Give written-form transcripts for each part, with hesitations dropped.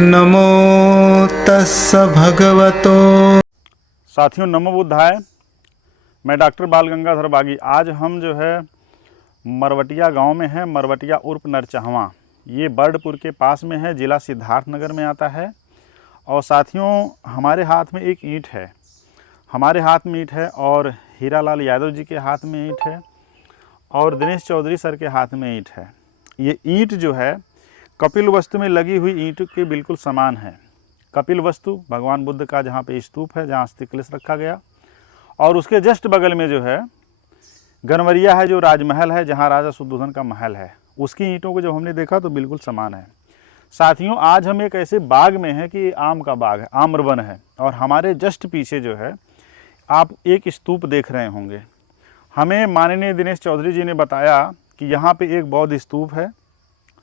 नमो तस्स भगवतो। साथियों नमो बुद्धाय। मैं डॉक्टर बाल गंगाधर बागी। आज हम जो है मरवटिया गांव में हैं। मरवटिया उर्फ नरचहवा, ये बर्डपुर के पास में है, ज़िला सिद्धार्थनगर में आता है। और साथियों हमारे हाथ में एक ईंट है, हमारे हाथ में ईंट है, और हीरालाल यादव जी के हाथ में ईंट है, और दिनेश चौधरी सर के हाथ में ईंट है। ये ईंट जो है कपिल वस्तु में लगी हुई ईंट के बिल्कुल समान है। कपिल वस्तु भगवान बुद्ध का जहाँ पे स्तूप है, जहाँ अस्थि कलश रखा गया, और उसके जस्ट बगल में जो है गनवरिया है, जो राजमहल है, जहाँ राजा शुद्धोधन का महल है। उसकी ईंटों को जब हमने देखा तो बिल्कुल समान है। साथियों आज हम एक ऐसे बाग में हैं कि आम का बाग है, आम्रवन है, और हमारे जस्ट पीछे जो है आप एक स्तूप देख रहे होंगे। हमें माननीय दिनेश चौधरी जी ने बताया कि यहाँ पे एक बौद्ध स्तूप है।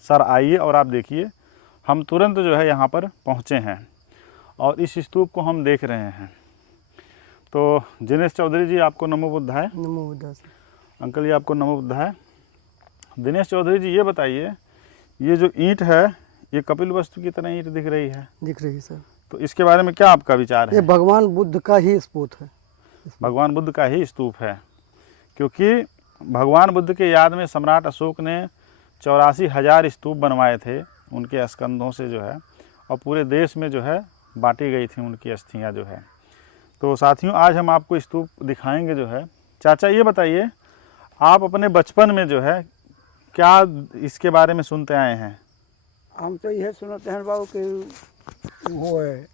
सर आइए और आप देखिए। हम तुरंत जो है यहाँ पर पहुँचे हैं और इस स्तूप को हम देख रहे हैं। तो दिनेश चौधरी जी आपको नमो बुद्धाय। नमो बुद्धाय। अंकल जी आपको नमो बुद्धाय। दिनेश चौधरी जी ये बताइए, ये जो ईंट है ये कपिल वस्तु की तरह ईंट दिख रही है? दिख रही है सर। तो इसके बारे में क्या आपका विचार है? ये भगवान बुद्ध का ही स्तूप है। भगवान बुद्ध का ही स्तूप है, क्योंकि भगवान बुद्ध के याद में सम्राट अशोक ने 84,000 स्तूप बनवाए थे उनके स्कंधों से जो है, और पूरे देश में जो है बांटी गई थी उनकी अस्थियां जो है। तो साथियों आज हम आपको स्तूप दिखाएंगे जो है। चाचा ये बताइए, आप अपने बचपन में जो है क्या इसके बारे में सुनते आए हैं? हम तो यह सुनते हैं बाबू कि वो है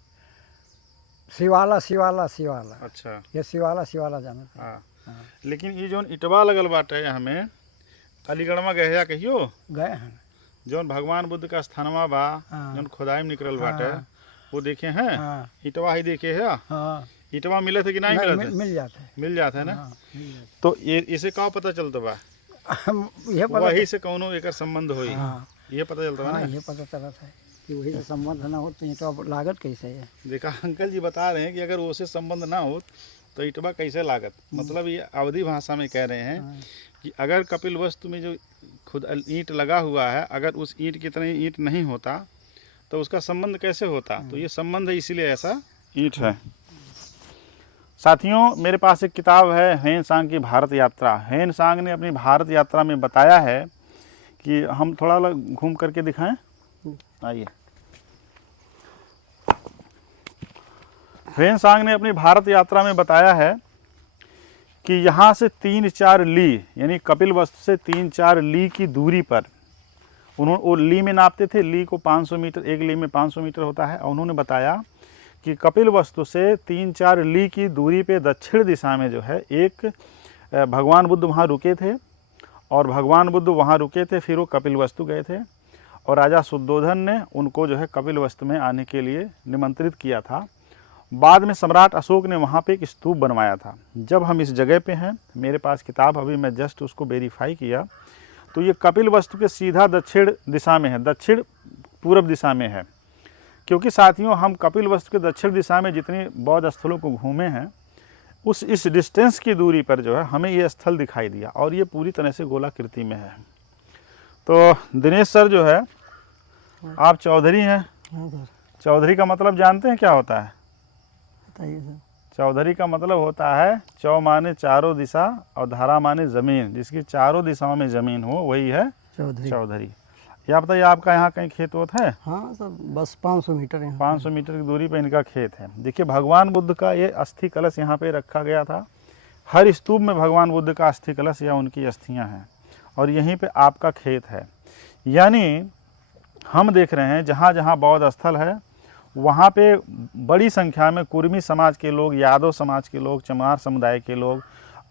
शिवाला शिवाला शिवाला। अच्छा, ये शिवाला शिवाला जाना था। हाँ। लेकिन ये जो इटवा लगल बाटे हमें अलीगढ़ में गए या कहियो गए हैं जौन भगवान बुद्ध का स्थानवा बा, हाँ। जौन खुदाई में निकलल बाटे, हाँ। वो देखे हैं? हाँ। इटवा ही देखे है। हाँ। इटवा मिले थे कि नहीं मिले थे? मिल जाता है। मिल जाता है ना। हाँ, मिल जाता तो ये इसे का पता चलता बा? है। यह पता वही से कौनो एकर संबंध होई, हाँ। ये पता चलता बा हाँ, ना। ये पता चला था कि वही से संबंध ना हो तो ये तो लागत कैसे है। देखा अंकल जी बता रहे हैं कि अगर उससे संबंध ना हो तो इटवा कैसे लागत। मतलब ये अवधी भाषा में कह रहे हैं हाँ। कि अगर कपिल वस्तु में जो खुद ईंट लगा हुआ है, अगर उस ईंट की तरह ईंट नहीं होता तो उसका संबंध कैसे होता? तो ये संबंध है, इसीलिए ऐसा ईंट है। साथियों मेरे पास एक किताब है, हेन सांग की भारत यात्रा। हेन सांग ने अपनी भारत यात्रा में बताया है कि हम थोड़ा घूम करके दिखाएं। आइए। हेन सांग ने अपनी भारत यात्रा में बताया है कि यहाँ से 3-4 ली, यानी कपिल वस्तु से 3-4 ली की दूरी पर, उन्होंने वो ली में नापते थे। ली को 500 मीटर, एक ली में 500 मीटर होता है। और उन्होंने बताया कि कपिल वस्तु से 3-4 ली की दूरी पे दक्षिण दिशा में जो है एक भगवान बुद्ध वहाँ रुके थे, और भगवान बुद्ध वहाँ रुके थे, फिर वो कपिल वस्तु गए थे, और राजा शुद्धोधन ने उनको जो है कपिल वस्तु में आने के लिए निमंत्रित किया था। बाद में सम्राट अशोक ने वहाँ पे एक स्तूप बनवाया था। जब हम इस जगह पे हैं, मेरे पास किताब अभी मैं जस्ट उसको वेरीफाई किया, तो ये कपिल वस्तु के सीधा दक्षिण दिशा में है, दक्षिण पूर्व दिशा में है। क्योंकि साथियों हम कपिल वस्तु के दक्षिण दिशा में जितने बौद्ध स्थलों को घूमे हैं, इस डिस्टेंस की दूरी पर जो है हमें ये स्थल दिखाई दिया, और ये पूरी तरह से गोलाकृति में है। तो दिनेश सर जो है, आप चौधरी हैं। हाँ सर। चौधरी का मतलब जानते हैं क्या होता है? बताइए सर। चौधरी का मतलब होता है चौ माने चारों दिशा और धारा माने ज़मीन, जिसकी चारों दिशाओं में ज़मीन हो वही है चौधरी। चौधरी। या बताइए आपका यहाँ कहीं खेत वोत है? हाँ सर, बस 500 मीटर है। 500 मीटर की दूरी पर इनका खेत है। देखिए भगवान बुद्ध का ये अस्थि कलश यहाँ पे रखा गया था। हर स्तूप में भगवान बुद्ध का अस्थि कलश या उनकी अस्थियाँ हैं, और यहीं पे आपका खेत है। यानी हम देख रहे हैं जहाँ जहाँ बौद्ध स्थल है वहाँ पे बड़ी संख्या में कुर्मी समाज के लोग, यादव समाज के लोग, चमार समुदाय के लोग,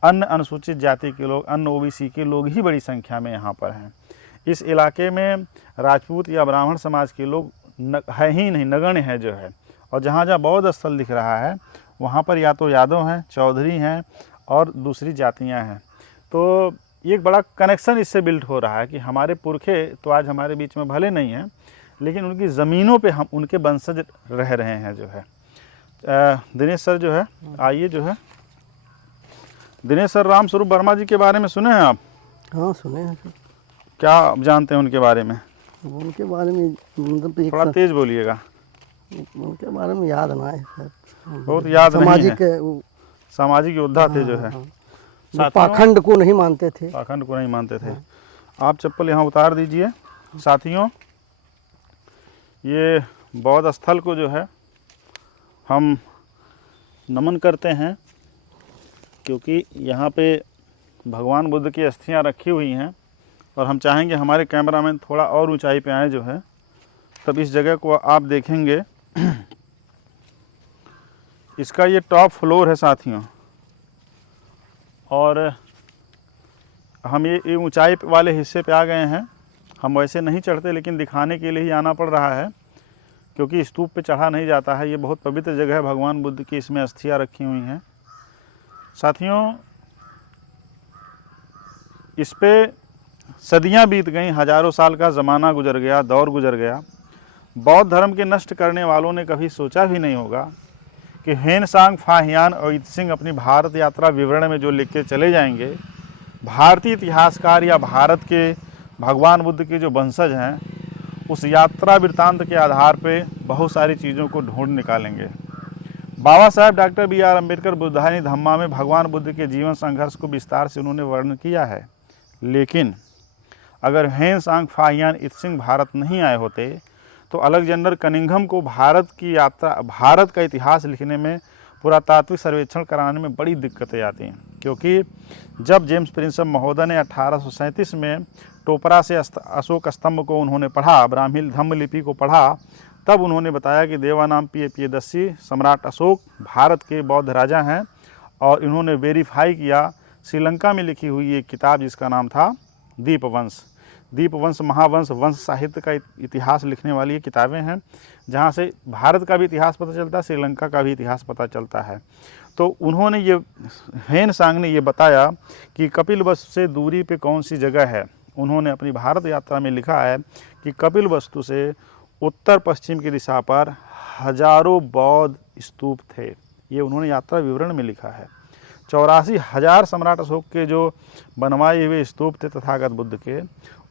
अन्य अनुसूचित जाति के लोग, अन्य ओबीसी के लोग ही बड़ी संख्या में यहाँ पर हैं। इस इलाके में राजपूत या ब्राह्मण समाज के लोग है ही नहीं, नगण्य है जो है। और जहाँ जहाँ बौद्ध स्थल दिख रहा है वहाँ पर या तो यादव हैं, चौधरी हैं, और दूसरी जातियाँ हैं। तो एक बड़ा कनेक्शन इससे बिल्ड हो रहा है कि हमारे पुरखे तो आज हमारे बीच में भले नहीं हैं, लेकिन उनकी ज़मीनों पे हम उनके वंशज रह रहे हैं जो है। दिनेश सर जो है, आइए जो है। दिनेश सर राम स्वरूप वर्मा जी के बारे में सुने हैं आप? हाँ सुने हैं सर। क्या जानते हैं उनके बारे में? उनके बारे में मतलब थोड़ा तेज बोलिएगा। उनके बारे में याद ना है सर। बहुत याद नहीं है। सामाजिक वो- सामाजिक योद्धा थे जो है। हाँ। वो साथियों, पाखंड को नहीं मानते थे। पाखंड को नहीं मानते थे। आप चप्पल यहाँ उतार दीजिए। साथियों, ये बौद्ध स्थल को जो है हम नमन करते हैं, क्योंकि यहाँ पे भगवान बुद्ध की अस्थियाँ रखी हुई हैं, और हम चाहेंगे हमारे कैमरामैन थोड़ा और ऊंचाई पे आए जो है, तब इस जगह को आप देखेंगे। इसका ये टॉप फ्लोर है साथियों, और हम ये ऊंचाई वाले हिस्से पे आ गए हैं। हम वैसे नहीं चढ़ते, लेकिन दिखाने के लिए ही आना पड़ रहा है, क्योंकि स्तूप पे चढ़ा नहीं जाता है। ये बहुत पवित्र जगह है, भगवान बुद्ध की इसमें अस्थियाँ रखी हुई हैं। साथियों, इस पे सदियां बीत गईं, हजारों साल का ज़माना गुजर गया, दौर गुजर गया। बौद्ध धर्म के नष्ट करने वालों ने कभी सोचा भी नहीं होगा कि हेनसांग, फाहियान और इत्सिंग अपनी भारत यात्रा विवरण में जो लिख के चले जाएंगे, भारतीय इतिहासकार या भारत के भगवान बुद्ध के जो वंशज हैं, उस यात्रा वृत्तांत के आधार पे बहुत सारी चीज़ों को ढूंढ निकालेंगे। Baba Saheb doctor B R. अम्बेडकर बुद्धानी धम्मा में भगवान बुद्ध के जीवन संघर्ष को विस्तार से उन्होंने वर्णन किया है। लेकिन अगर हेनसांग, फाहियान, इत्सिंग भारत नहीं आए होते, तो अलेक्जेंडर कनिंघम को भारत की यात्रा, भारत का इतिहास लिखने में, पुरातात्विक सर्वेक्षण कराने में बड़ी दिक्कतें आती हैं। क्योंकि जब जेम्स प्रिंसम महोदय ने 1837 में टोपरा से अशोक स्तंभ को उन्होंने पढ़ा, ब्राह्मी धम्म लिपि को पढ़ा, तब उन्होंने बताया कि देवानाम प्रियदर्शी सम्राट अशोक भारत के बौद्ध राजा हैं, और इन्होंने वेरीफाई किया श्रीलंका में लिखी हुई एक किताब जिसका नाम था दीपवंश। दीपवंश, महावंश, वंश साहित्य का इतिहास लिखने वाली ये किताबें हैं, जहाँ से भारत का भी इतिहास पता चलता है, श्रीलंका का भी इतिहास पता चलता है। तो उन्होंने ये, हेनसांग ने ये बताया कि कपिलवस्तु से दूरी पे कौन सी जगह है। उन्होंने अपनी भारत यात्रा में लिखा है कि कपिलवस्तु से उत्तर पश्चिम की दिशा पर हजारों बौद्ध स्तूप थे। ये उन्होंने यात्रा विवरण में लिखा है। 84,000 सम्राट अशोक के जो बनवाए हुए स्तूप थे तथागत बुद्ध के,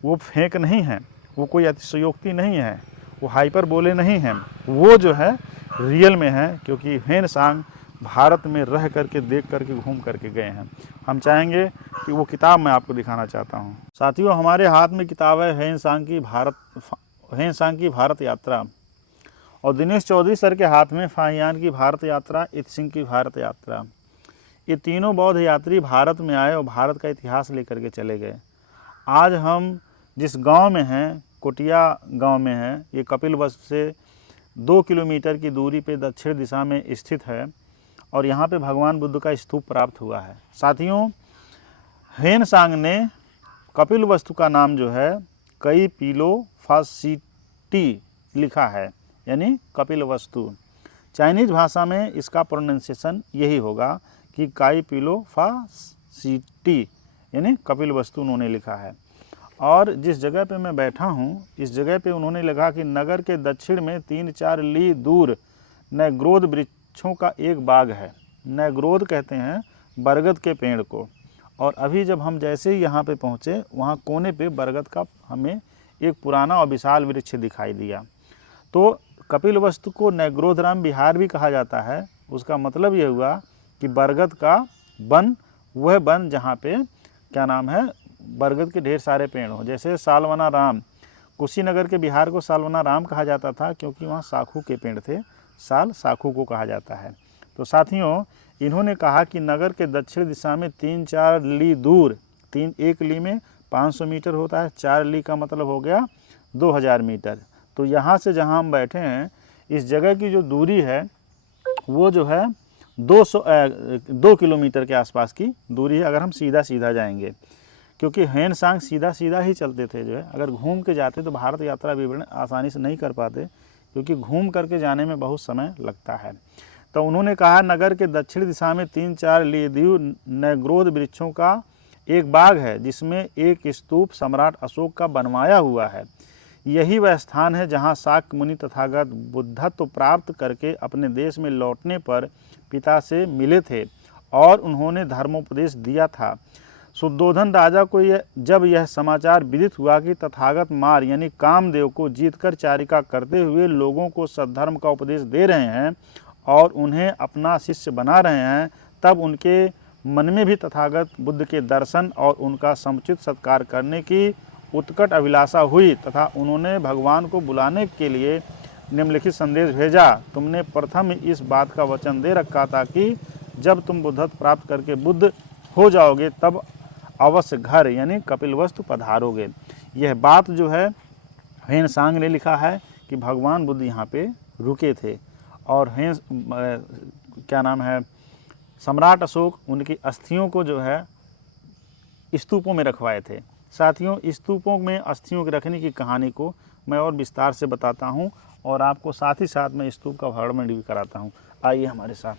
वो फेंक नहीं हैं, वो कोई अतिशयोक्ति नहीं है, वो हाइपर बोले नहीं हैं, वो जो है रियल में है, क्योंकि हेनसांग भारत में रह करके, देख करके, घूम करके गए हैं। हम चाहेंगे कि वो किताब मैं आपको दिखाना चाहता हूँ। साथियों, हमारे हाथ में किताब है हेनसांग की भारत यात्रा, और दिनेश चौधरी सर के हाथ में फाहियान की भारत यात्रा, इत्सिंग की भारत यात्रा। ये तीनों बौद्ध यात्री भारत में आए और भारत का इतिहास लेकर के चले गए। आज हम जिस गांव में हैं, कोटिया गांव में हैं, ये कपिलवस्तु से 2 किलोमीटर की दूरी पे दक्षिण दिशा में स्थित है, और यहाँ पे भगवान बुद्ध का स्तूप प्राप्त हुआ है। साथियों, हेनसांग ने कपिलवस्तु का नाम जो है कैपिलोफासिटी लिखा है, यानी कपिलवस्तु। चाइनीज भाषा में इसका प्रोनाउंसिएशन यही होगा कि कैपिलोफासिटी, यानी कपिलवस्तु उन्होंने लिखा है। और जिस जगह पे मैं बैठा हूँ, इस जगह पे उन्होंने लिखा कि नगर के दक्षिण में 3-4 ली दूर नैग्रोध वृक्षों का एक बाग है। नैग्रोध कहते हैं बरगद के पेड़ को। और अभी जब हम जैसे ही यहाँ पे पहुँचे, वहाँ कोने पे बरगद का हमें एक पुराना और विशाल वृक्ष दिखाई दिया। तो कपिलवस्तु को नैग्रोधराम विहार भी कहा जाता है। उसका मतलब ये हुआ कि बरगद का वन, वह वन जहाँ पे क्या नाम है, बरगद के ढेर सारे पेड़ हों। जैसे सालवना राम, कुशीनगर के बिहार को सालवना राम कहा जाता था, क्योंकि वहाँ साखू के पेड़ थे, साल साखू को कहा जाता है। तो साथियों, इन्होंने कहा कि नगर के दक्षिण दिशा में 3-4 ली दूर, 1 ली में 500 मीटर होता है, 4 ली का मतलब हो गया 2000 मीटर। तो यहाँ से जहाँ हम बैठे हैं, इस जगह की जो दूरी है वो जो है 2 किलोमीटर के आसपास की दूरी है, अगर हम सीधा सीधा जाएंगे। क्योंकि हेनसांग सीधा सीधा ही चलते थे जो है, अगर घूम के जाते तो भारत यात्रा विवरण आसानी से नहीं कर पाते, क्योंकि घूम करके जाने में बहुत समय लगता है। तो उन्होंने कहा नगर के दक्षिण दिशा में 3-4 ली दूर नैग्रोध वृक्षों का एक बाग है, जिसमें एक स्तूप सम्राट अशोक का बनवाया हुआ है। यही वह स्थान है जहाँ शाक्य मुनि तथागत बुद्धत्व प्राप्त करके अपने देश में लौटने पर पिता से मिले थे और उन्होंने धर्मोपदेश दिया था। शुद्धोधन राजा को जब यह समाचार विदित हुआ कि तथागत मार यानी कामदेव को जीतकर चारिका करते हुए लोगों को सद्धर्म का उपदेश दे रहे हैं और उन्हें अपना शिष्य बना रहे हैं, तब उनके मन में भी तथागत बुद्ध के दर्शन और उनका समुचित सत्कार करने की उत्कट अभिलाषा हुई तथा उन्होंने भगवान को बुलाने के लिए निम्नलिखित संदेश भेजा। तुमने प्रथम इस बात का वचन दे रखा था कि जब तुम बुद्धत्व प्राप्त करके बुद्ध हो जाओगे तब अवश्य घर यानी कपिलवस्तु पधारोगे। यह बात जो है ह्वेन-सांग ने लिखा है कि भगवान बुद्ध यहाँ पे रुके थे और क्या नाम है, सम्राट अशोक उनकी अस्थियों को जो है स्तूपों में रखवाए थे। साथियों, स्तूपों में अस्थियों के रखने की कहानी को मैं और विस्तार से बताता हूँ और आपको साथ ही साथ मैं स्तूप का वर्णन भी कराता हूँ। आइए हमारे साथ।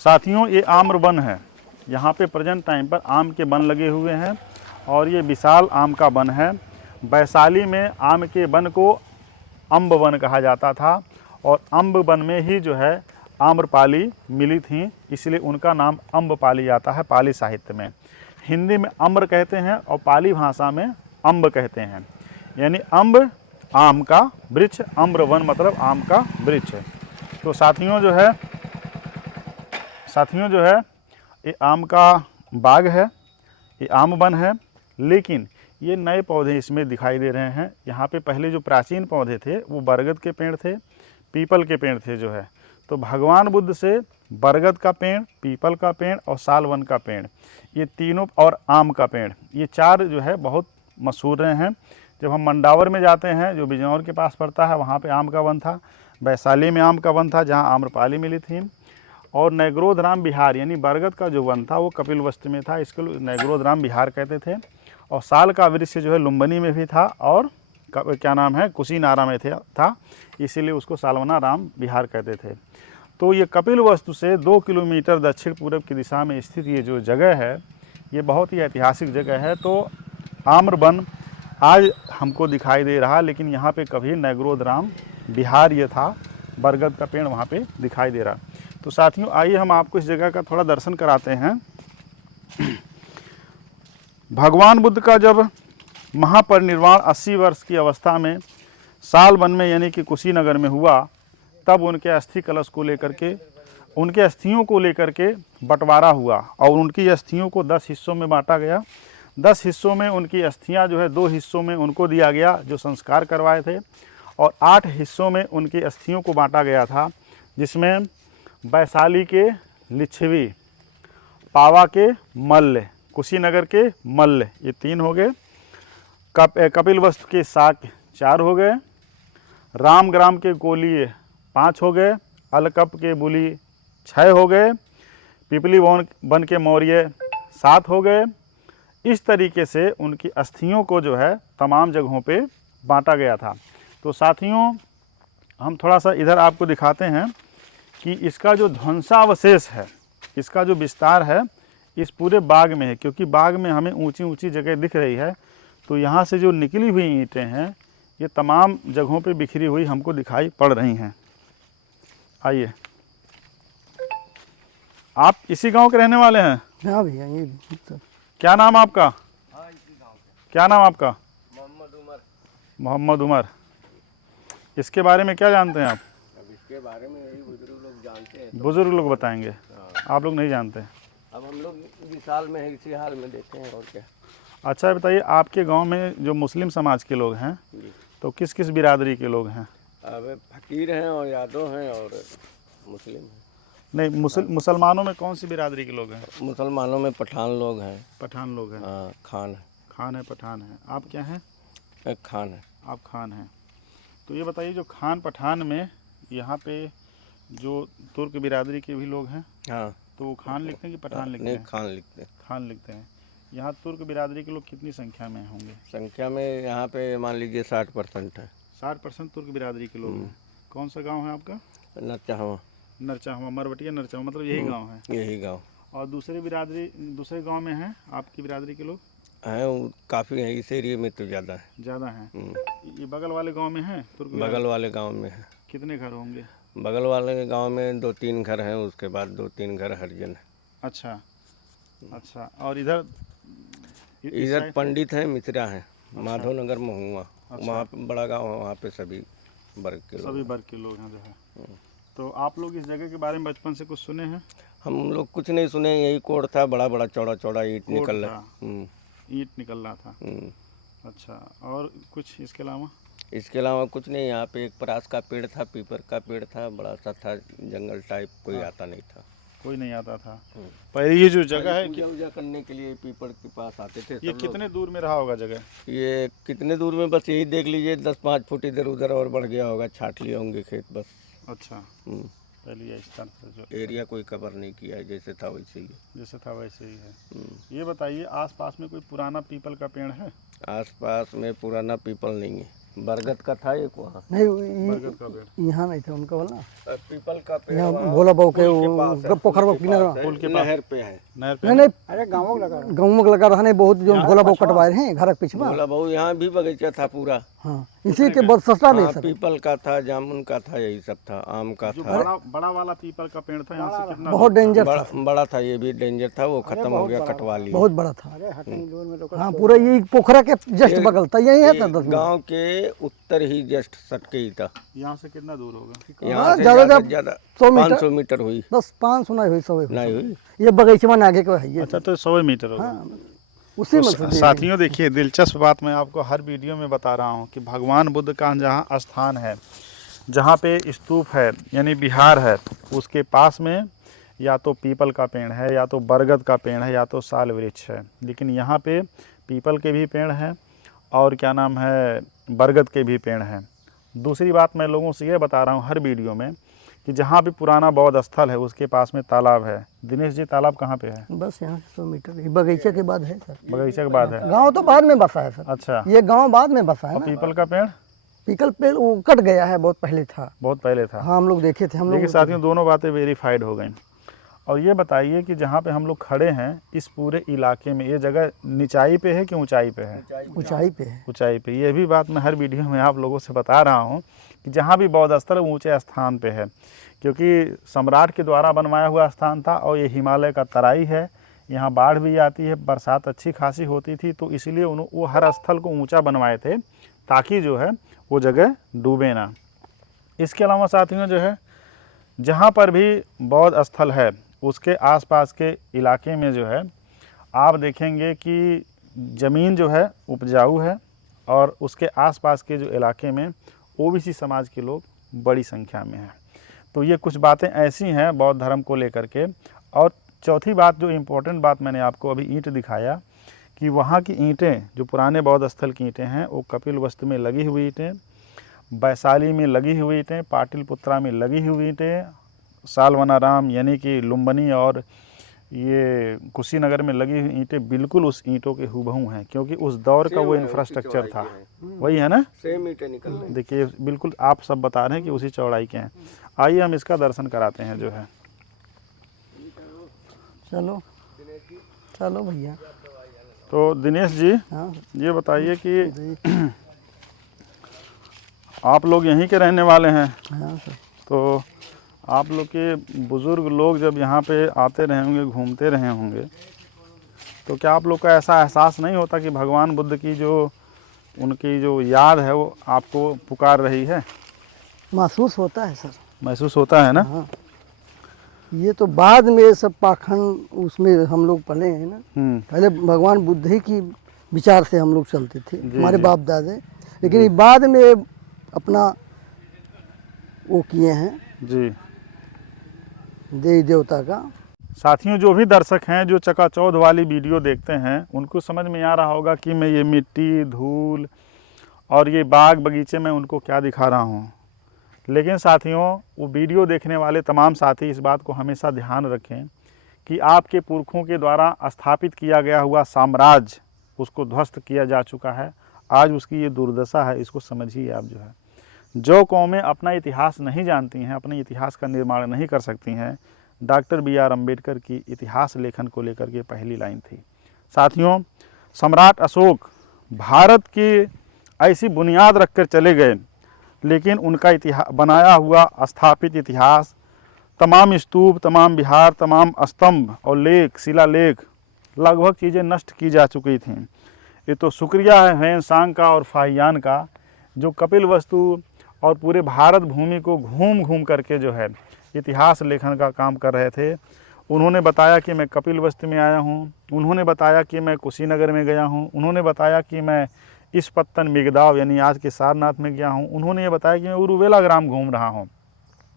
साथियों, ये आम्र वन है। यहाँ पे प्रेजेंट टाइम पर आम के वन लगे हुए हैं और ये विशाल आम का वन है। वैशाली में आम के वन को अम्ब वन कहा जाता था और अम्ब वन में ही जो है आम्रपाली मिली थी, इसलिए उनका नाम अम्बपाली आता है पाली साहित्य में। हिंदी में अम्र कहते हैं और पाली भाषा में अम्ब कहते हैं, यानी अम्ब आम का वृक्ष, अम्र वन मतलब आम का वृक्ष। तो साथियों जो है ये आम का बाग है, ये आम वन है, लेकिन ये नए पौधे इसमें दिखाई दे रहे हैं। यहाँ पे पहले जो प्राचीन पौधे थे वो बरगद के पेड़ थे, पीपल के पेड़ थे जो है। तो भगवान बुद्ध से बरगद का पेड़, पीपल का पेड़ और सालवन का पेड़, ये तीनों और आम का पेड़, ये चार जो है बहुत मशहूर रहे हैं। जब हम मंडावर में जाते हैं जो बिजनौर के पास पड़ता है, वहाँ पे आम का वन था। वैशाली में आम का वन था जहाँ आम्रपाली मिली थी। और नैग्रोधराम विहार यानी बरगद का जो वन था वो कपिलवस्तु में था, इसको नैग्रोधराम विहार कहते थे। और साल का वृक्ष जो है लुम्बिनी में भी था और क्या नाम है कुशीनारा में था, इसीलिए उसको सालवना राम विहार कहते थे। तो ये कपिलवस्तु से 2 किलोमीटर दक्षिण पूर्व की दिशा में स्थित ये जो जगह है ये बहुत ही ऐतिहासिक जगह है। तो आम्र वन आज हमको दिखाई दे रहा, लेकिन यहाँ पे कभी नैग्रोधराम विहार ये था, बरगद का पेड़ वहाँ पे दिखाई दे रहा। तो साथियों, आइए हम आपको इस जगह का थोड़ा दर्शन कराते हैं। भगवान बुद्ध का जब महापरिनिर्वाण 80 वर्ष की अवस्था में साल वन में यानी कि कुशीनगर में हुआ, तब उनके अस्थि कलश को लेकर के, उनके अस्थियों को लेकर के बंटवारा हुआ और उनकी अस्थियों को 10 हिस्सों में बांटा गया। 10 हिस्सों में उनकी अस्थियां जो है 2 हिस्सों में उनको दिया गया जो संस्कार करवाए थे, और 8 हिस्सों में उनकी अस्थियों को बांटा गया था, जिसमें वैशाली के लिच्छवी, पावा के मल्ल, कुशीनगर के मल्ल, ये 3 हो गए। कपिलवस्तु के साक 4 हो गए। रामग्राम के गोलिये 5 हो गए। अलकप के बुली 6 हो गए। पिपली वन के मौर्य 7 हो गए। इस तरीके से उनकी अस्थियों को जो है तमाम जगहों पे बांटा गया था। तो साथियों, हम थोड़ा सा इधर आपको दिखाते हैं कि इसका जो ध्वंसावशेष है, इसका जो विस्तार है इस पूरे बाग में है, क्योंकि बाग में हमें ऊंची ऊंची जगह दिख रही है। तो यहाँ से जो निकली हुई ईंटें हैं ये तमाम जगहों पे बिखरी हुई हमको दिखाई पड़ रही हैं। आइए, आप इसी गांव के रहने वाले हैं? हाँ भैया, ये भी। क्या नाम आपका? क्या नाम आपका? मोहम्मद उमर। इसके बारे में क्या जानते हैं आप? अब इसके बारे में यही बुजुर्ग लोग जानते हैं। बुजुर्ग लोग बताएंगे, आप लोग नहीं जानते। अब हम लोग इस हाल में है, इसी हाल में देखे हैं, और क्या। अच्छा बताइए, आपके गांव में जो मुस्लिम समाज के लोग हैं तो किस किस बिरादरी के लोग हैं? अब फकीर हैं और यादव हैं और मुस्लिम हैं। नहीं, मुसलमानों में कौन सी बिरादरी के लोग हैं? मुसलमानों में पठान लोग हैं। पठान लोग हैं। हाँ, खान है। खान है, पठान है। आप क्या हैं? एक खान है। आप खान हैं। तो ये बताइए, जो खान पठान में यहाँ पे जो तुर्क बिरादरी के भी लोग हैं, हाँ, तो वो खान लिखते हैं कि पठान लिखते नहीं, हैं? खान लिखते हैं। खान लिखते हैं। यहाँ तुर्क बिरादरी के लोग कितनी संख्या में होंगे? संख्या में यहाँ पे मान लीजिए 60% है। 60% तुर्क बिरादरी के लोग हैं। कौन सा गांव है आपका? नरचाहवा। नरचाहवा, मरवटिया नरचाहवा, मतलब यही गांव है। यही गांव। और दूसरे गांव में हैं आपकी बिरादरी के लोग? हैं वो काफ़ी हैं, इस एरिया में तो ज़्यादा है। ज़्यादा हैं। ये बगल वाले गांव में हैं तुर्क विहार? बगल वाले गांव में है। कितने घर होंगे? बगल वाले गांव में 2-3 घर हैं, उसके बाद 2-3 घर हरिजन है। अच्छा अच्छा। और इधर इधर पंडित हैं, मिश्रा हैं, माधव नगर में हुआ, वहाँ पे बड़ा गांव है, वहाँ पे सभी वर्ग के लोग। सभी वर्ग के लोग हैं जो है। तो आप लोग इस जगह के बारे में बचपन से कुछ सुने हैं? हम लोग कुछ नहीं सुने, यही कोड था, बड़ा बड़ा चौड़ा चौड़ा ईंट कोड निकल था। रहा। ईंट निकल रहा था। अच्छा, और कुछ इसके अलावा? इसके अलावा कुछ नहीं। यहाँ पे एक परास का पेड़ था, पीपर का पेड़ था, बड़ा सा था, जंगल टाइप, कोई आता नहीं था। कोई नहीं आता था। पहले ये जो जगह है पूजा वूजा करने के लिए पीपर के पास आते थे ये सब कितने दूर में रहा होगा जगह? लोग। ये कितने दूर में, बस यही देख लीजिए, 10-5 फुट इधर उधर और बढ़ गया होगा, छाट लिए होंगे खेत बस। अच्छा, पहले ये इस तरह से जो एरिया कोई कवर नहीं किया है, जैसे था वैसे ही है। जैसे था वैसे ही है। ये बताइए, आसपास में कोई पुराना पीपल का पेड़ है? आसपास में पुराना पीपल नहीं है, बरगद का था एक वहाँ। नहीं बरगद का पेड़ यहाँ नहीं था उनका वाला, पीपल का पेड़ यहाँ वहाँ भोला बाबू के पुल के पास है, पोखर पुल बाबू के किनारे पास है, पुल के पास। नहर पे है। नहर पे? नहीं नहीं अरे गाँव लगा रहा। गाँव में लगा रहा नहीं, बहुत जो भोला बाबू कटवाए हैं घर के पीछे में। भोला बहू यहाँ भी बगीचा था पूरा। हाँ, इसी के बरसता में हाँ, सर। पीपल का था, जामुन का था, यही सब था, आम का जो था। बड़ा वाला पीपल का पेड़ था, यहाँ से कितना बहुत डेंजर था, बड़ा था, ये भी डेंजर था, वो खत्म हो गया, कटवा लिया। बहुत बड़ा था। अरे हटनी दूर में तो हाँ, पूरा ये पोखरा के जस्ट बगल था, यही है सर 10 मिनट। गांव के उत्तर ही जस्ट सटके ही था। यहाँ से कितना दूर होगा? यहाँ से ज़्यादा ज्यादा ज्यादा 100 मीटर 500 मीटर हुई, 10-5 नहीं हुई 100 नहीं हुई। ये बगीचा में आगे को है ये। अच्छा, तो 100 मीटर होगा। हाँ, उसी में से साथियों देखिए, दिलचस्प बात मैं आपको हर वीडियो में बता रहा हूँ कि भगवान बुद्ध का जहाँ स्थान है, जहाँ पे स्तूप है यानी विहार है, उसके पास में या तो पीपल का पेड़ है, या तो बरगद का पेड़ है, या तो साल वृक्ष है। लेकिन यहाँ पे पीपल के भी पेड़ हैं और क्या नाम है, बरगद के भी पेड़ हैं। दूसरी बात मैं लोगों से ये बता रहा हूँ हर वीडियो में कि जहाँ भी पुराना बौद्ध स्थल है उसके पास में तालाब है। दिनेश जी, तालाब कहाँ पे है? बस यहाँ से 100 मीटर, ये बगीचे के बाद है सर। बगीचे के बाद है? गांव तो बाद में बसा है सर। अच्छा, ये गांव बाद में बसा है और ना। पीपल का पेड़ पीपल पेड़ वो कट गया है, बहुत पहले था। बहुत पहले था। हाँ, हम लोग देखे थे, हम देखिए लोग साथियों, दोनों बातें वेरीफाइड हो गई। और ये बताइए कि जहाँ पे हम लोग खड़े हैं, इस पूरे इलाके में ये जगह निचाई पे है कि ऊंचाई पे है? ऊंचाई पे है। ऊंचाई पे। ये भी बात मैं हर वीडियो में आप लोगों से बता रहा हूँ कि जहाँ भी बौद्ध स्थल ऊंचे स्थान पे है, क्योंकि सम्राट के द्वारा बनवाया हुआ स्थान था और ये हिमालय का तराई है। यहाँ बाढ़ भी आती है, बरसात अच्छी खासी होती थी, तो इसलिए वो हर स्थल को ऊंचा बनवाए थे ताकि जो है वो जगह डूबे ना। इसके अलावा साथियों जो है, जहाँ पर भी बौद्ध स्थल है उसके आसपास के इलाके में जो है आप देखेंगे कि ज़मीन जो है उपजाऊ है और उसके आसपास के जो इलाके में ओबीसी समाज के लोग बड़ी संख्या में हैं। तो ये कुछ बातें ऐसी हैं बौद्ध धर्म को लेकर के। और चौथी बात, जो इम्पोर्टेंट बात मैंने आपको अभी ईंट दिखाया कि वहाँ की ईंटें, जो पुराने बौद्ध स्थल की ईंटें हैं, वो कपिलवस्तु में लगी हुई ईंटें, वैशाली में लगी हुई ईंटें, पाटलिपुत्रा में लगी हुई ईंटें, सालवनाराम यानी कि लुम्बिनी और ये कुशीनगर में लगी हुई ईंटें बिल्कुल उस ईंटों के हुबहू हैं, क्योंकि उस दौर का वो इंफ्रास्ट्रक्चर था। वही है ना? सेम ईंटें निकल रही। देखिए बिल्कुल आप सब बता रहे हैं कि उसी चौड़ाई के हैं। आइए हम इसका दर्शन कराते हैं जो है। चलो चलो भैया। तो दिनेश जी, हाँ ये बताइए कि आप लोग यहीं के रहने वाले हैं, हाँ सर। तो आप लोग के बुज़ुर्ग लोग जब यहाँ पे आते रहे होंगे, घूमते रहे होंगे, तो क्या आप लोग का ऐसा एहसास नहीं होता कि भगवान बुद्ध की जो उनकी जो याद है वो आपको पुकार रही है? महसूस होता है सर। महसूस होता है ना? हाँ, ये तो बाद में सब पाखंड उसमें हम लोग पले हैं ना। पहले भगवान बुद्ध ही की विचार से हम लोग चलते थे, हमारे बाप दादे। लेकिन ये बाद में अपना वो किए हैं जी। देवी देवता का। साथियों, जो भी दर्शक हैं जो चकाचौंध वाली वीडियो देखते हैं, उनको समझ में आ रहा होगा कि मैं ये मिट्टी, धूल और ये बाग बगीचे में उनको क्या दिखा रहा हूँ। लेकिन साथियों, वो वीडियो देखने वाले तमाम साथी इस बात को हमेशा ध्यान रखें कि आपके पुरखों के द्वारा स्थापित किया गया हुआ साम्राज्य, उसको ध्वस्त किया जा चुका है। आज उसकी ये दुर्दशा है, इसको समझिए आप जो है। जो कौमें अपना इतिहास नहीं जानती हैं, अपने इतिहास का निर्माण नहीं कर सकती हैं, डॉक्टर बी आर अम्बेडकर की इतिहास लेखन को लेकर के पहली लाइन थी। साथियों, सम्राट अशोक भारत की ऐसी बुनियाद रखकर चले गए, लेकिन उनका इतिहास बनाया हुआ स्थापित इतिहास, तमाम स्तूप, तमाम विहार, तमाम स्तंभ और लेख, शिलालेख, लगभग चीज़ें नष्ट की जा चुकी थीं। ये तो शुक्रिया है ह्वेन-सांग का और फाहियान का, जो कपिलवस्तु और पूरे भारत भूमि को घूम घूम करके जो है इतिहास लेखन का काम कर रहे थे। उन्होंने बताया कि मैं कपिलवस्तु में आया हूँ, उन्होंने बताया कि मैं कुशीनगर में गया हूँ, उन्होंने बताया कि मैं इस पत्तन मिगदाव यानी आज के सारनाथ में गया हूँ, उन्होंने ये बताया कि मैं उरुवेला ग्राम घूम रहा हूँ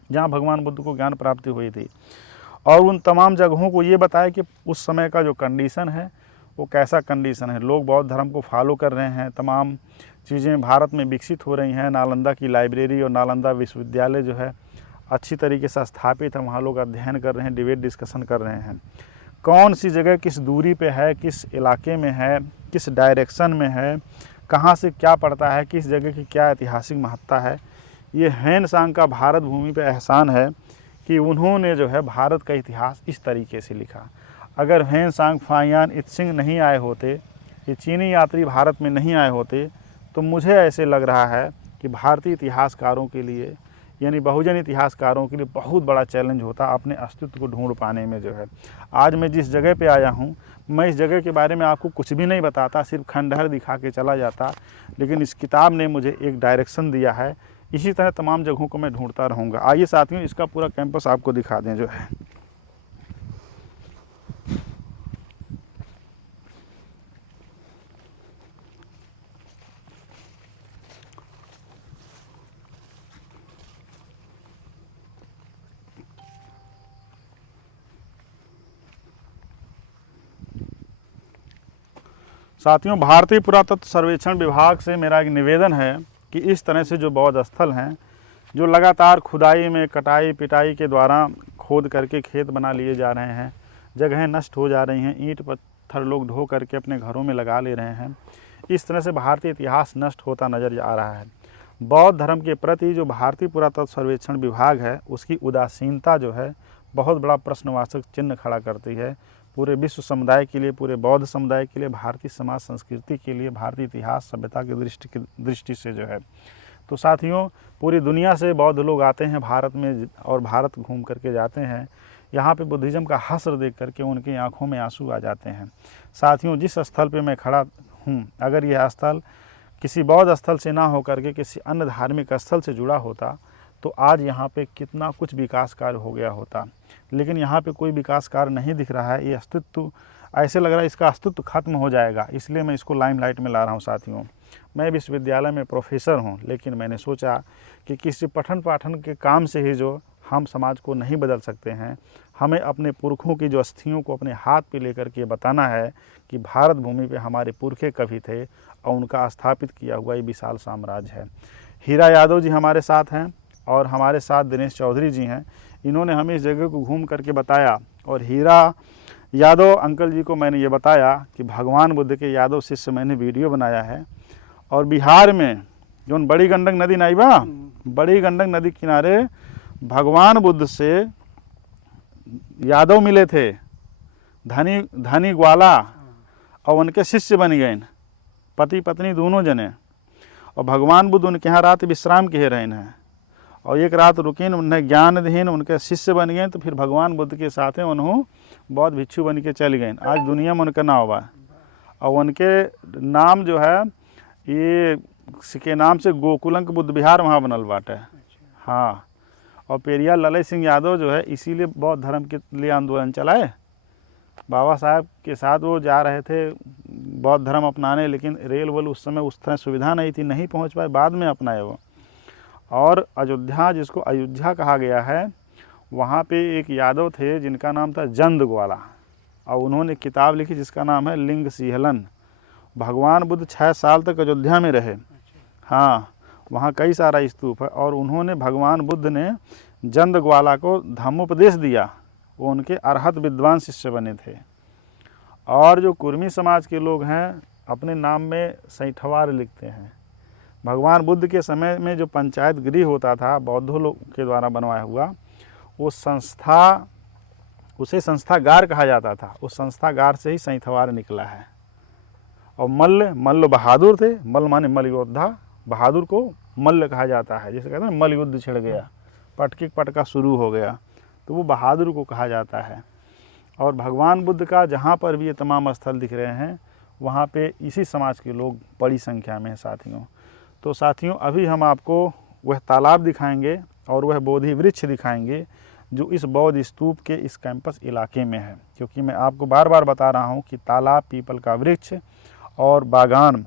जहाँ भगवान बुद्ध को ज्ञान प्राप्ति हुई थी। और उन तमाम जगहों को ये बताया कि उस समय का जो कंडीशन है वो कैसा कंडीशन है। लोग बौद्ध धर्म को फॉलो कर रहे हैं, तमाम चीज़ें भारत में विकसित हो रही हैं। नालंदा की लाइब्रेरी और नालंदा विश्वविद्यालय जो है अच्छी तरीके से स्थापित है, वहाँ लोग अध्ययन कर रहे हैं, डिबेट डिस्कशन कर रहे हैं। कौन सी जगह किस दूरी पे है, किस इलाके में है, किस डायरेक्शन में है, कहाँ से क्या पड़ता है, किस जगह की क्या ऐतिहासिक महत्ता है, ये ह्वेन-सांग का भारत भूमि पे एहसान है कि उन्होंने जो है भारत का इतिहास इस तरीके से लिखा। अगर ह्वेन-सांग, फाहियान, इत्सिंग नहीं आए होते, ये चीनी यात्री भारत में नहीं आए होते, तो मुझे ऐसे लग रहा है कि भारतीय इतिहासकारों के लिए यानी बहुजन इतिहासकारों के लिए बहुत बड़ा चैलेंज होता अपने अस्तित्व को ढूंढ पाने में। जो है आज मैं जिस जगह पे आया हूँ, मैं इस जगह के बारे में आपको कुछ भी नहीं बताता, सिर्फ खंडहर दिखा के चला जाता, लेकिन इस किताब ने मुझे एक डायरेक्शन दिया है। इसी तरह तमाम जगहों को मैं ढूंढता रहूँगा। आइए साथियों, इसका पूरा कैंपस आपको दिखा दें जो है। साथियों, भारतीय पुरातत्व सर्वेक्षण विभाग से मेरा एक निवेदन है कि इस तरह से जो बौद्ध स्थल हैं, जो लगातार खुदाई में कटाई पिटाई के द्वारा खोद करके खेत बना लिए जा रहे हैं, जगहें नष्ट हो जा रही हैं, ईंट पत्थर लोग ढो करके अपने घरों में लगा ले रहे हैं, इस तरह से भारतीय इतिहास नष्ट होता नज़र आ रहा है। बौद्ध धर्म के प्रति जो भारतीय पुरातत्व सर्वेक्षण विभाग है, उसकी उदासीनता जो है बहुत बड़ा प्रश्नवाचक चिन्ह खड़ा करती है। पूरे विश्व समुदाय के लिए, पूरे बौद्ध समुदाय के लिए, भारतीय समाज संस्कृति के लिए, भारतीय इतिहास सभ्यता की दृष्टि से जो है। तो साथियों, पूरी दुनिया से बौद्ध लोग आते हैं भारत में और भारत घूम करके जाते हैं। यहाँ पे बुद्धिज़्म का हश्र देख करके उनकी आंखों में आंसू आ जाते हैं। साथियों, जिस स्थल पे मैं खड़ा हूँ, अगर यह स्थल किसी बौद्ध स्थल से ना हो करके किसी अन्य धार्मिक स्थल से जुड़ा होता तो आज यहाँ पे कितना कुछ विकास कार्य हो गया होता, लेकिन यहाँ पे कोई विकास कार्य नहीं दिख रहा है। ये अस्तित्व ऐसे लग रहा है इसका अस्तित्व खत्म हो जाएगा, इसलिए मैं इसको लाइमलाइट में ला रहा हूँ। साथियों, मैं विश्वविद्यालय में प्रोफेसर हूँ, लेकिन मैंने सोचा कि किसी पठन पाठन के काम से ही जो हम समाज को नहीं बदल सकते हैं, हमें अपने पुरखों की जो अस्थियों को अपने हाथ पे लेकर के बताना है कि भारत भूमि पे हमारे पुरखे कभी थे और उनका स्थापित किया हुआ ये विशाल साम्राज्य है। हीरा यादव जी हमारे साथ हैं और हमारे साथ दिनेश चौधरी जी हैं। इन्होंने हमें इस जगह को घूम करके बताया और हीरा यादव अंकल जी को मैंने ये बताया कि भगवान बुद्ध के यादव शिष्य मैंने वीडियो बनाया है और बिहार में जो बड़ी गंडक नदी नहीं बा, बड़ी गंडक नदी किनारे भगवान बुद्ध से यादव मिले थे, धनी ग्वाला, और उनके शिष्य बन गए, पति पत्नी दोनों जने, और भगवान बुद्ध उनके यहाँ रात विश्राम किए रहे हैं और एक रात रुकिन, उन्हें ज्ञान दीन, उनके शिष्य बन गए। तो फिर भगवान बुद्ध के साथ उन्होंने बौद्ध भिक्षु बन के चल गए। आज दुनिया में उनका नाम हुआ और उनके नाम जो है ये के नाम से गोकुलंक बुद्ध विहार वहाँ बनल बाटे। हाँ, और पेरियार ललय सिंह यादव जो है इसीलिए बौद्ध धर्म के लिए आंदोलन चलाए। बाबा साहब के साथ वो जा रहे थे बौद्ध धर्म अपनाने, लेकिन रेल वल उस समय उस तरह सुविधा नहीं थी, नहीं पहुंच पाए, बाद में अपनाए वो। और अयोध्या, जिसको अयोध्या कहा गया है, वहाँ पे एक यादव थे जिनका नाम था जंद ग्वाला, और उन्होंने किताब लिखी जिसका नाम है लिंग सिहलन। भगवान बुद्ध 6 साल तक अयोध्या में रहे। हाँ, वहाँ कई सारा स्तूप है और उन्होंने, भगवान बुद्ध ने जंद ग्वाला को धम्मोपदेश दिया, वो उनके अरहत विद्वान शिष्य बने थे। और जो कुर्मी समाज के लोग हैं अपने नाम में सैठवार लिखते हैं। भगवान बुद्ध के समय में जो पंचायत गृह होता था बौद्धों लोग के द्वारा बनवाया हुआ, वो संस्था, उसे संस्थागार कहा जाता था, उस संस्थागार से ही सैंथवार निकला है। और मल्ल बहादुर थे। मल्ल माने मल्ल योद्धा, बहादुर को मल्ल कहा जाता है। जैसे कहते हैं मल्ल युद्ध छिड़ गया, पटका शुरू हो गया, तो वो बहादुर को कहा जाता है। और भगवान बुद्ध का जहाँ पर भी ये तमाम स्थल दिख रहे हैं वहाँ पे इसी समाज के लोग बड़ी संख्या में हैं साथियों। तो साथियों अभी हम आपको वह तालाब दिखाएंगे और वह बोधि वृक्ष दिखाएंगे जो इस बौद्ध स्तूप के इस कैंपस इलाके में है। क्योंकि मैं आपको बार बार बता रहा हूँ कि तालाब, पीपल का वृक्ष और बागान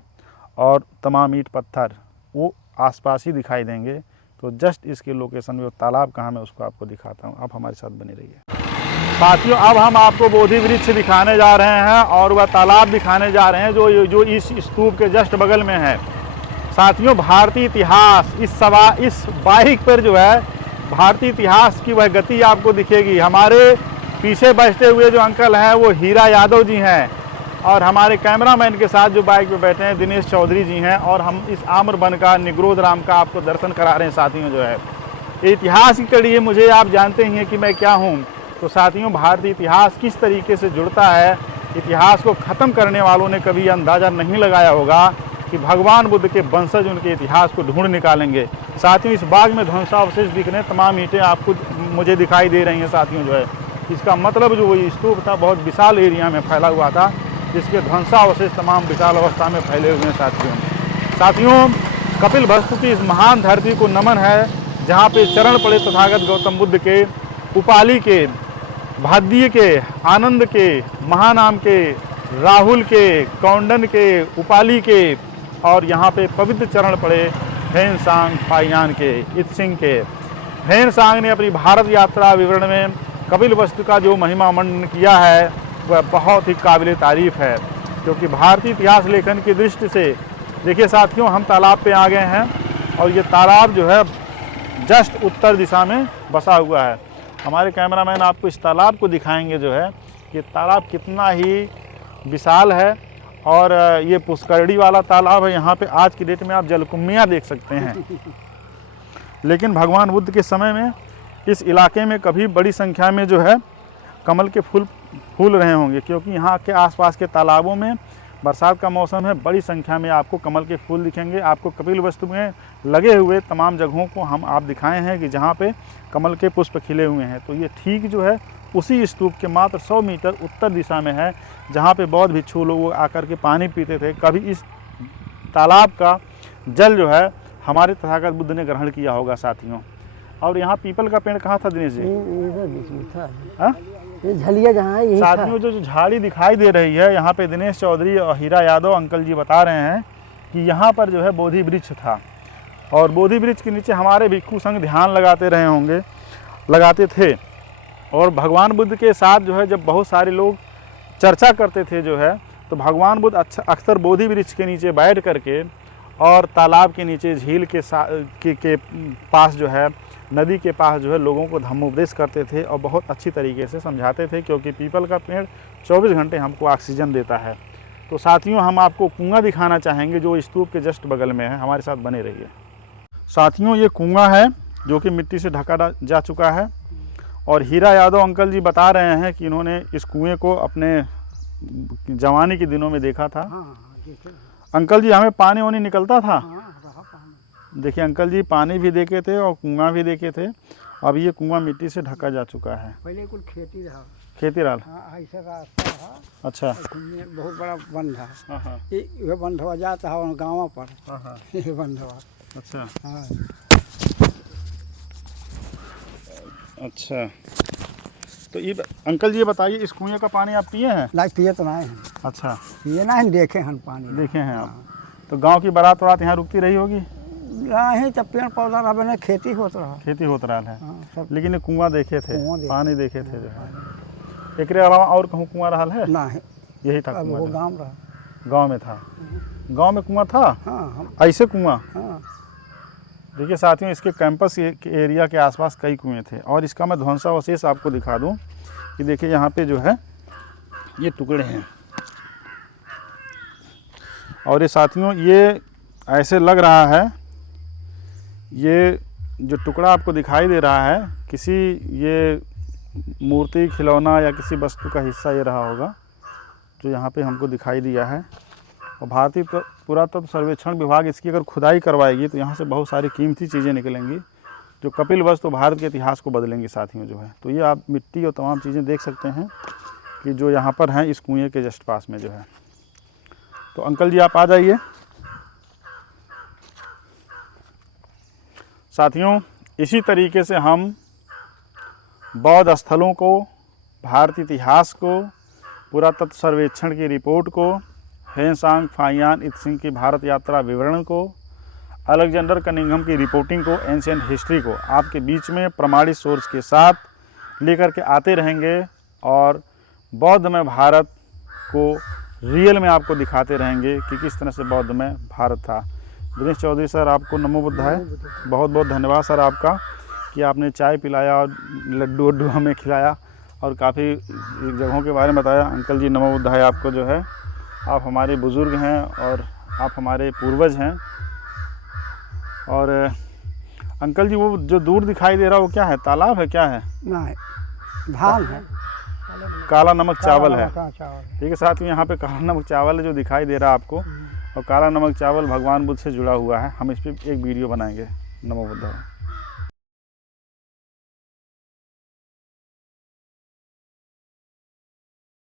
और तमाम ईंट पत्थर वो आसपास ही दिखाई देंगे। तो जस्ट इसके लोकेशन में वो तालाब कहाँ मैं उसको आपको दिखाता हूँ। आप हमारे साथ बने रहिए साथियों। अब हम आपको बोधि वृक्ष दिखाने जा रहे हैं और वह तालाब दिखाने जा रहे हैं जो इस स्तूप के जस्ट बगल में है। साथियों भारतीय इतिहास इस बाइक पर जो है भारतीय इतिहास की वह गति आपको दिखेगी। हमारे पीछे बैठे हुए जो अंकल हैं वो हीरा यादव जी हैं और हमारे कैमरामैन के साथ जो बाइक पे बैठे हैं दिनेश चौधरी जी हैं। और हम इस आम्रवन का, निग्रोध राम का आपको दर्शन करा रहे हैं साथियों। जो है इतिहास की कड़ी है, मुझे आप जानते ही हैं कि मैं क्या हूँ। तो साथियों भारतीय इतिहास किस तरीके से जुड़ता है, इतिहास को ख़त्म करने वालों ने कभी अंदाज़ा नहीं लगाया होगा कि भगवान बुद्ध के वंशज उनके इतिहास को ढूंढ निकालेंगे। साथियों इस बाग में ध्वंसावशेष दिख रहे हैं, तमाम ईंटें आपको मुझे दिखाई दे रही हैं साथियों। जो है इसका मतलब जो वो स्तूप था बहुत विशाल एरिया में फैला हुआ था, जिसके ध्वंसावशेष तमाम विशाल अवस्था में फैले हुए हैं साथियों। कपिल वस्तु की इस महान धरती को नमन है जहाँ पे चरण पड़े तथागत गौतम बुद्ध के, उपाली के, भाद्य के, आनंद के, महानाम के, राहुल के, कौंडन के, उपाली के और यहाँ पे पवित्र चरण पड़े हेनसांग फाइयान के, इत्सिंग के। हेनसांग ने अपनी भारत यात्रा विवरण में कपिल वस्तु का जो महिमा मंडन किया है वह बहुत ही काबिल तारीफ़ है। क्योंकि भारतीय इतिहास लेखन की दृष्टि से देखिए साथियों हम तालाब पे आ गए हैं और ये तालाब जो है जस्ट उत्तर दिशा में बसा हुआ है। हमारे कैमरामैन आपको इस तालाब को दिखाएंगे। जो है ये तालाब कितना ही विशाल है और ये पुष्करणी वाला तालाब है। यहाँ पे आज की डेट में आप जलकुम्भियाँ देख सकते हैं। लेकिन भगवान बुद्ध के समय में इस इलाके में कभी बड़ी संख्या में जो है कमल के फूल रहे होंगे। क्योंकि यहाँ के आसपास के तालाबों में बरसात का मौसम है, बड़ी संख्या में आपको कमल के फूल दिखेंगे। आपको कपिल वस्तु में लगे हुए तमाम जगहों को हम आप दिखाए हैं कि जहाँ पे कमल के पुष्प खिले हुए हैं। तो ये ठीक जो है उसी स्तूप के मात्र 100 मीटर उत्तर दिशा में है जहाँ पे बौद्ध भिक्षु लोग आकर के पानी पीते थे। कभी इस तालाब का जल जो है हमारे तथागत बुद्ध ने ग्रहण किया होगा साथियों। और यहाँ पीपल का पेड़ कहाँ था दिनेश जी? ये झलिया जहाँ है यही साथियों जो झाड़ी दिखाई दे रही है यहाँ पे दिनेश चौधरी और हीरा यादव अंकल जी बता रहे हैं कि यहाँ पर जो है बोधि वृक्ष था। और बोधि वृक्ष के नीचे हमारे भिक्षु संघ ध्यान लगाते थे। और भगवान बुद्ध के साथ जो है जब बहुत सारे लोग चर्चा करते थे जो है तो भगवान बुद्ध अक्सर बोधि वृक्ष के नीचे बैठ करके और तालाब के नीचे झील के पास जो है नदी के पास जो है लोगों को धम्मोपदेश करते थे और बहुत अच्छी तरीके से समझाते थे। क्योंकि पीपल का पेड़ 24 घंटे हमको ऑक्सीजन देता है। तो साथियों हम आपको कुआं दिखाना चाहेंगे जो स्तूप के जस्ट बगल में है। हमारे साथ बने रहिए साथियों। ये कुआं है जो कि मिट्टी से ढका जा चुका है। और हीरा यादव अंकल जी बता रहे हैं कि इन्होंने इस कुएँ को अपने जवानी के दिनों में देखा था। अंकल जी हमें पानी वानी निकलता था। देखिए अंकल जी पानी भी देखे थे और कुआं भी देखे थे। अब ये कुआं मिट्टी से ढका जा चुका है। पहले कुल खेती रहा। खेती रहा। हाँ ऐसा रास्ता रहा। अच्छा बहुत बड़ा बंध है। हाँ ये बंधवा जाता है गाँव पर। हाँ ये बंधवा। अच्छा हाँ अच्छा। तो ये अंकल जी ये बताइए इस कुएं का पानी आप पिए हैं? नहीं पिए तो नहीं हैं। अच्छा पिए नहीं देखे हैं पानी। देखे हैं आप। तो गांव की बारात वरात यहाँ रुकती रही होगी? नहीं तब पेड़ पौधा रहा नहीं खेती होता रहा। खेती होता रहा है। हाँ, सब लेकिन ये कुआं देखे थे, कुआं देखे। पानी देखे थे जो है। एक अलावा और कहूँ कुआं रहा है? नहीं यही था अब वो कुआं? गाँव रहा। गाँव में था। गाँव में कुआं था? हाँ हम ऐसे कुआं? हाँ देखिए साथियों इसके कैंपस के एरिया के आसपास कई कुएं थे। और इसका मैं ध्वंसावशेष आपको दिखा दूं कि देखिए यहाँ पे जो है ये टुकड़े हैं। और ये साथियों ये ऐसे लग रहा है ये जो टुकड़ा आपको दिखाई दे रहा है किसी ये मूर्ति, खिलौना या किसी वस्तु का हिस्सा ये रहा होगा जो यहाँ पे हमको दिखाई दिया है। और भारतीय पुरातत्व सर्वेक्षण विभाग इसकी अगर खुदाई करवाएगी तो यहाँ से बहुत सारी कीमती चीज़ें निकलेंगी जो कपिलवस्तु भारत के इतिहास को बदलेंगी साथियों जो है। तो ये आप मिट्टी और तमाम चीज़ें देख सकते हैं कि जो यहाँ पर हैं इस कुएँ के जस्ट पास में जो है। तो अंकल जी आप आ जाइए। साथियों इसी तरीके से हम बौद्ध स्थलों को, भारतीय इतिहास को, पुरातत्व सर्वेक्षण की रिपोर्ट को, हेनसांग फाहियान इत्सिंग की भारत यात्रा विवरण को, अलेक्जेंडर कनिंघम की रिपोर्टिंग को, एंशिएंट हिस्ट्री को आपके बीच में प्रमाणित सोर्स के साथ लेकर के आते रहेंगे और बौद्ध में भारत को रियल में आपको दिखाते रहेंगे कि किस तरह से बौद्ध में भारत था। दिनेश चौधरी सर आपको नमो बुद्धाय, बहुत बहुत धन्यवाद सर आपका कि आपने चाय पिलाया और लड्डू वड्डू हमें खिलाया और काफ़ी जगहों के बारे में बताया। अंकल जी नमो बुद्धाय आपको जो है, आप हमारे बुज़ुर्ग हैं और आप हमारे पूर्वज हैं। और अंकल जी वो जो दूर दिखाई दे रहा है वो क्या है, तालाब है क्या है? नहीं, धान है, काला नमक चावल है। चावल। ठीक है साथ में यहाँ पे काला नमक चावल है जो दिखाई दे रहा है आपको, और काला नमक चावल भगवान बुद्ध से जुड़ा हुआ है। हम इस पर एक वीडियो बनाएंगे। नमो बुद्धाय।